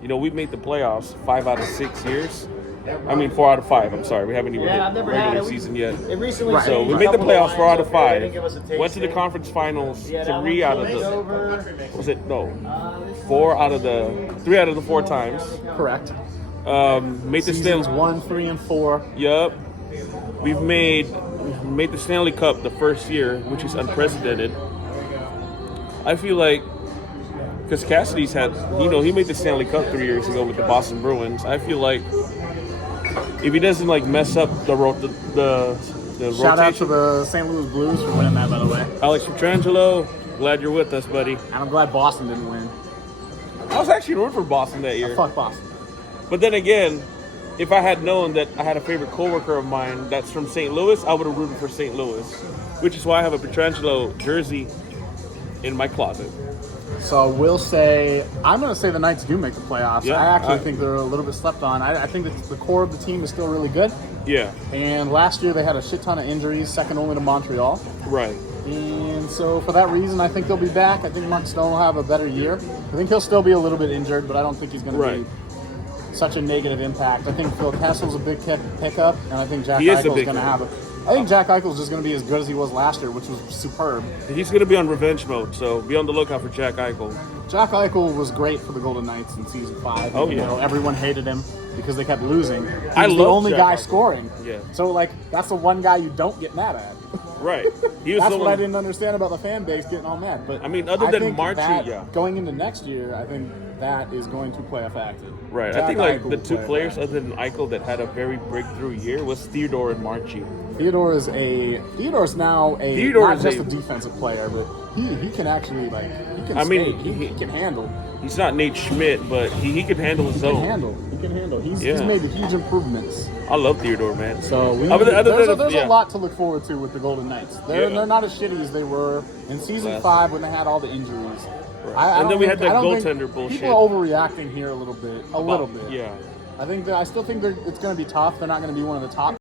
we've made the playoffs 5 out of 6 years. I mean, 4 out of 5. I'm sorry, we haven't even hit regular season yet. So we made the playoffs 4 out of 5. Went to the conference finals 3 out of the 4 out of the 3 out of the 4 times. Correct. Made the Seasons 1, 3, and 4. Yup. We've made the Stanley Cup the first year, which is unprecedented. I feel like because Cassidy's had, he made the Stanley Cup 3 years ago with the Boston Bruins. I feel like if he doesn't mess up the Shout out to rotation. the St. Louis Blues for winning that, by the way. Alex Pietrangelo, glad you're with us, buddy. And I'm glad Boston didn't win. I was actually rooting for Boston that year. Fuck Boston. But then again, if I had known that I had a favorite coworker of mine that's from St. Louis, I would have rooted for St. Louis, which is why I have a Pietrangelo jersey in my closet. So I'm going to say the Knights do make the playoffs. Yeah, I actually think they're a little bit slept on. I think that the core of the team is still really good. Yeah. And last year they had a shit ton of injuries, second only to Montreal. Right. And so for that reason, I think they'll be back. I think Mark Stone will have a better year. I think he'll still be a little bit injured, but I don't think he's going to be such a negative impact. I think Phil Kessel's a big pickup, and I think Jack Eichel's going to have I think Jack Eichel's just going to be as good as he was last year, which was superb. He's going to be on revenge mode, so be on the lookout for Jack Eichel. Jack Eichel was great for the Golden Knights in Season 5. Oh, yeah. Everyone hated him because they kept losing. He was I the love only Jack guy Eichel. scoring. Yeah. So, that's the one guy you don't get mad at. Right. He was That's the what I one. didn't understand about the fan base getting all mad. But I mean, other than think Marchie, that yeah. going into next year, I think that is going to play a factor. Right. Jack I think Eichel the will two play a players factor. other than Eichel that had a very breakthrough year was Theodore and Marchie. Theodore's now not just a defensive player, but he can actually he can handle. He's not Nate Schmidt, but he can handle his own. He can handle. He's made huge improvements. I love Theodore, man. So there's a lot to look forward to with the Golden Knights. They're not as shitty as they were in Season 5 when they had all the injuries. Right. And then we had that goaltender bullshit. People are overreacting here a little bit. Yeah. I still think it's going to be tough. They're not going to be one of the top